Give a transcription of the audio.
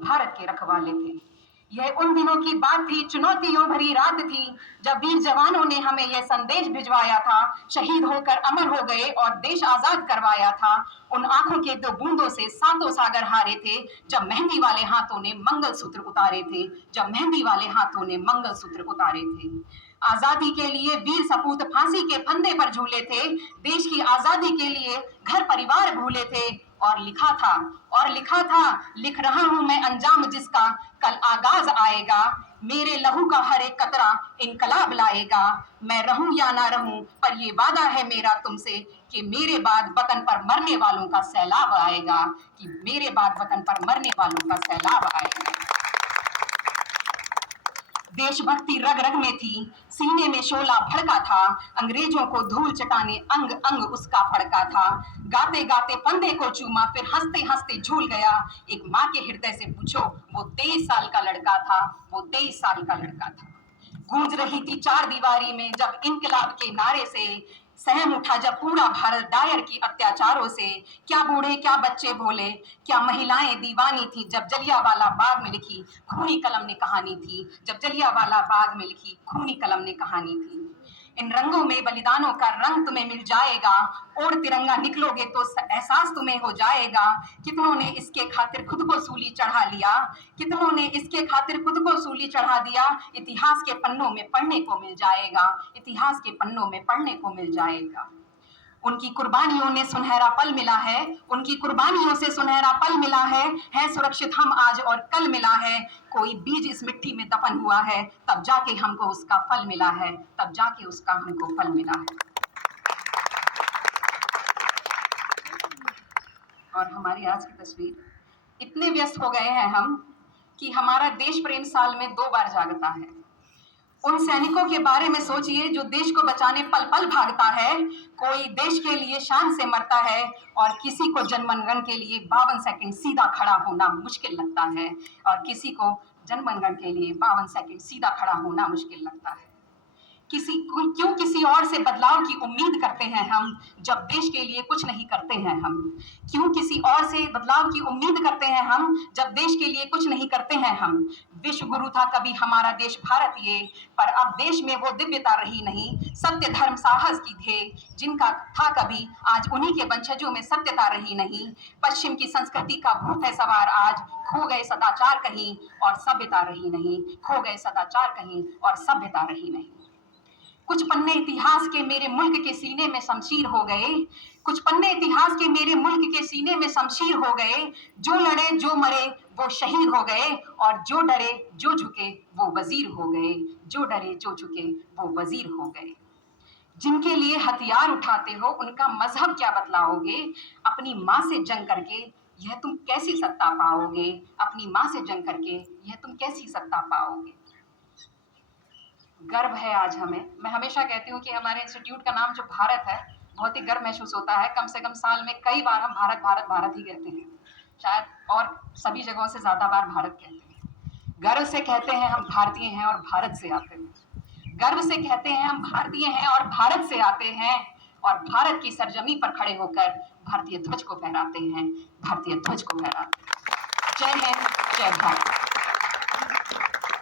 भारत के रखवाले थे। यह उन दिनों की बात थी, चुनौतियों भरी रात थी, जब वीर जवानों ने हमें यह संदेश भिजवाया था, शहीद होकर अमर हो गए और देश आजाद करवाया था। उन आंखों के 2 बूंदों से सातों सागर हारे थे, जब मेहंदी वाले हाथों ने मंगलसूत्र उतारे थे, जब मेहंदी वाले हाथों ने मंगलसूत्र उतारे थे। आजादी के लिए वीर सपूत फांसी के फंदे पर झूले थे, देश की आजादी के लिए घर परिवार भूले थे। और लिखा था, लिख रहा हूं मैं अंजाम जिसका, कल आगाज आएगा, मेरे लहू का हर एक कतरा इनकलाब लाएगा। मैं रहूं या ना रहूं, पर ये वादा है मेरा तुमसे कि मेरे बाद वतन पर मरने वालों का सैलाब आएगा, कि मेरे बाद वतन पर मरने वालों का सैलाब आएगा। देशभक्ति रग रग में थी, सीने में शोला भड़का था, अंग्रेजों को धूल चटाने अंग अंग उसका फड़का था। गाते गाते फंदे को चूमा, फिर हंसते हंसते झूल गया। एक माँ के हृदय से पूछो, वो 23 साल का लड़का था, वो 23 साल का लड़का था। गूंज रही थी 4 दीवारी में जब इनकलाब के नारे से, सहम उठा जब पूरा भारत डायर की अत्याचारों से। क्या बूढ़े क्या बच्चे बोले, क्या महिलाएं दीवानी थी, जब जलियांवाला बाग में लिखी खूनी कलम ने कहानी थी, जब जलियांवाला बाग में लिखी खूनी कलम ने कहानी थी। इन रंगों में बलिदानों का रंग तुम्हें मिल जाएगा, ओढ़ तिरंगा निकलोगे तो एहसास तुम्हें हो जाएगा। कितनों ने इसके खातिर खुद को सूली चढ़ा लिया, कितनों ने इसके खातिर खुद को सूली चढ़ा दिया। इतिहास के पन्नों में पढ़ने को मिल जाएगा, इतिहास के पन्नों में पढ़ने को मिल जाएगा। उनकी कुर्बानियों ने सुनहरा पल मिला है, उनकी कुर्बानियों से सुनहरा पल मिला है सुरक्षित हम आज और कल मिला है। कोई बीज इस मिट्टी में दफन हुआ है, तब जाके हमको उसका फल मिला है, तब जाके उसका हमको फल मिला है। और हमारी आज की तस्वीर, इतने व्यस्त हो गए हैं हम कि हमारा देश प्रेम साल में 2 बार जागता है। उन सैनिकों के बारे में सोचिए जो देश को बचाने पल पल भागता है। कोई देश के लिए शान से मरता है और किसी को जनगणमन के लिए 52 सेकंड सीधा खड़ा होना मुश्किल लगता है, और किसी को जनगणमन के लिए 52 सेकंड सीधा खड़ा होना मुश्किल लगता है। क्यों किसी और से बदलाव की उम्मीद करते हैं हम, जब देश के लिए कुछ नहीं करते हैं हम। क्यों किसी और से बदलाव की उम्मीद करते हैं हम, जब देश के लिए कुछ नहीं करते हैं हम। विश्व गुरु था कभी हमारा देश भारत ये, पर अब देश में वो दिव्यता रही नहीं, सत्य धर्म साहस की ध्येय जिनका था कभी, आज उन्हीं के वंशजों में सत्यता रही नहीं। पश्चिम की संस्कृति का भूत है सवार आज, खो गए सदाचार कहीं और सभ्यता रही नहीं, खो गए सदाचार कहीं और सभ्यता रही नहीं। कुछ पन्ने इतिहास के मेरे मुल्क के सीने में शमशीर हो गए, कुछ पन्ने इतिहास के मेरे मुल्क के सीने में शमशीर हो गए। जो लड़े जो मरे वो शहीद हो गए, और जो डरे जो झुके वो वजीर हो गए, जो डरे जो झुके वो वजीर हो गए। जिनके लिए हथियार उठाते हो उनका मजहब क्या बतलाओगे, अपनी माँ से जंग करके यह तुम कैसी सत्ता पाओगे, अपनी माँ से जंग करके यह तुम कैसी सत्ता पाओगे। गर्व है आज हमें, मैं हमेशा कहती हूँ कि हमारे इंस्टीट्यूट का नाम जो भारत है, बहुत ही गर्व महसूस होता है। कम से कम साल में कई बार हम भारत भारत भारत ही कहते हैं, शायद और सभी जगहों से ज़्यादा बार भारत कहते हैं। गर्व से कहते हैं हम भारतीय हैं और भारत से आते हैं, गर्व से कहते हैं हम भारतीय हैं और भारत से आते हैं, और भारत की सरजमी पर खड़े होकर भारतीय ध्वज को फहराते हैं, भारतीय ध्वज को फहराते हैं। जय हिंद, जय भारत।